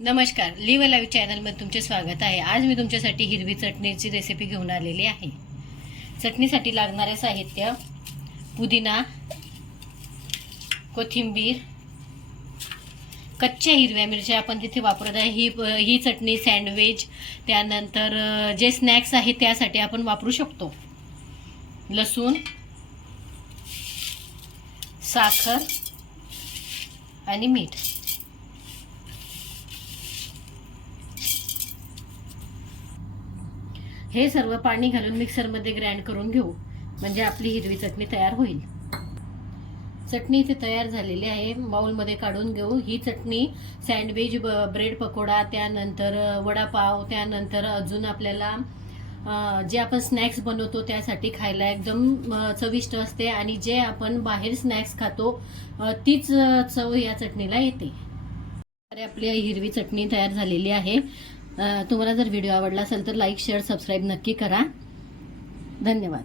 नमस्कार live live चॅनलमध्ये तुमचे स्वागत आहे. आज मी तुमच्यासाठी हिरवी चटणीची रेसिपी घेऊन आलेली आहे. चटणीसाठी लागणारे साहित्य पुदिना कोथिंबीर कच्च्या हिरव्या मिरच्या आपण तिथे वापरत आहे. ही ही चटणी सँडविच त्यानंतर जे स्नॅक्स आहेत त्यासाठी आपण वापरू शकतो. लसूण साखर आणि मीठ. हे सर्व पाणी घालून मिक्सरमध्ये ग्राइंड करून घेऊ. म्हणजे आपली हिरवी चटणी तयार होईल. चटणी इथे तयार झालेली आहे. बाऊलमध्ये काढून घेऊ. ही चटणी सँडविच ब- ब्रेड पकोडा त्यानंतर वडापाव त्यानंतर अजून आपल्याला जे आपण स्नॅक्स बनवतो त्यासाठी खायला एकदम चविष्ट असते आणि जे आपण बाहेर स्नॅक्स खातो तीच चव या चटणीला येते. आपली हिरवी चटणी तयार झालेली आहे. तुम्हाला जर व्हिडिओ आवडला असेल तर लाईक शेअर सबस्क्राईब नक्की करा. धन्यवाद.